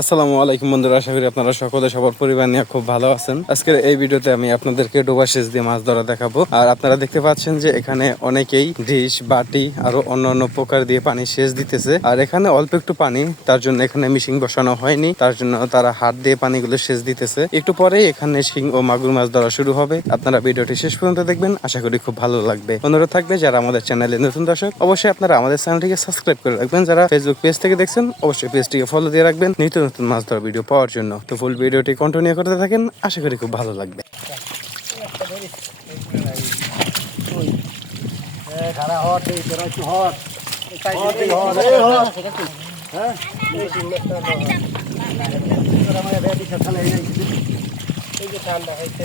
আসসালামু আলাইকুম বন্ধুরা, আশা করি আপনারা সকলে সবার পরিবার নিয়ে খুব ভালো আছেন। আজকের এই ভিডিওতে আমি আপনাদেরকে ডোবা সেচ দিয়ে মাছ ধরা দেখাবো। আর আপনারা দেখতে পাচ্ছেন যে এখানে অনেকেই ডিশ, বাটি, আরও অন্যান্য প্রকার দিয়ে পানি সেচ দিতেছে। আর এখানে অল্প একটু পানি, তার জন্য এখানে মিশিং বসানো হয়নি। তার জন্য তারা হাত দিয়ে পানিগুলো সেচ দিতেছে। একটু পরেই এখানে শিং ও মাগুর মাছ ধরা শুরু হবে। আপনারা ভিডিওটি শেষ পর্যন্ত দেখবেন, আশা করি খুব ভালো লাগবে। অনুরোধ থাকবে, যারা আমাদের চ্যানেলে নতুন দর্শক, অবশ্যই আপনারা আমাদের চ্যানেলটিকে সাবস্ক্রাইব করে রাখবেন। যারা ফেসবুক পেজ থেকে দেখছেন, অবশ্যই পেজটিকে ফলো দিয়ে রাখবেন। নিত্য নতুন মাছ ধরা ভিডিও পাওয়ার জন্য তো ফুল ভিডিওটি কন্টিনিউ করতে থাকেন আশা করি খুব ভালো লাগবে হ্যাঁ মানে ঠান্ডা হয়েছে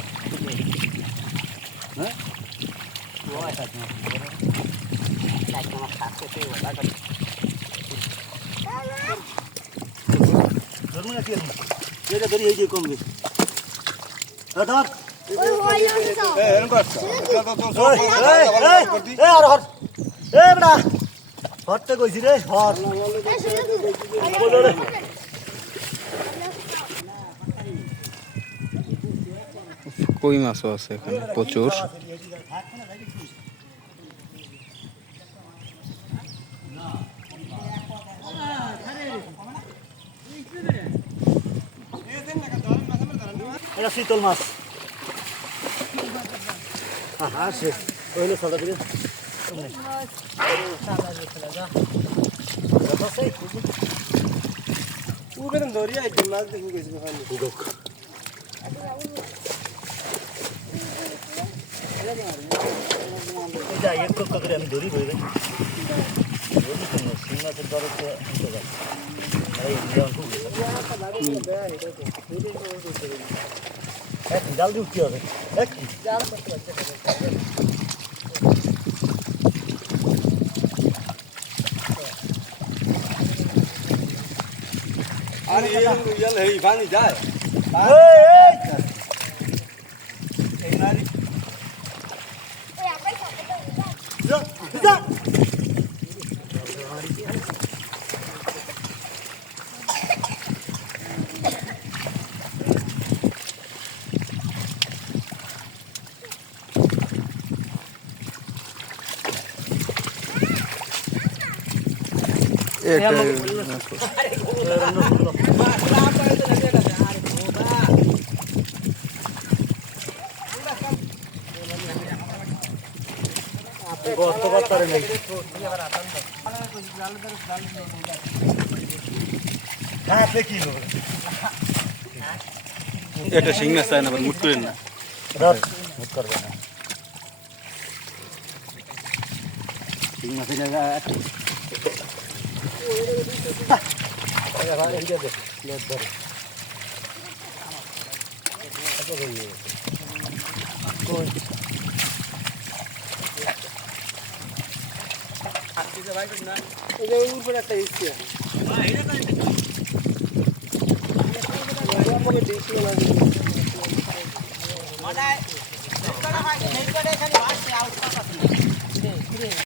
হটতে কইছি রে হট কই মাছও আছে এখানে? প্রচুর। এটা শীতল মাছ। হ্যাঁ সে ওইলে সাদা দিকে আইতে মাছ দেখি যাই একটু করে আমি ধরি, ধরে সিংহাসের যেমন খুব এক জাল দিয়ে উঠতে হবে এক আরে ইয়াল হেই পানি যায় এটা সে মাছ চায় না মুট করেন না মুখ করবে না। ঠিক আছে জায়গা উপরে একটা ইচ্ছে আমাকে দিয়েছিল না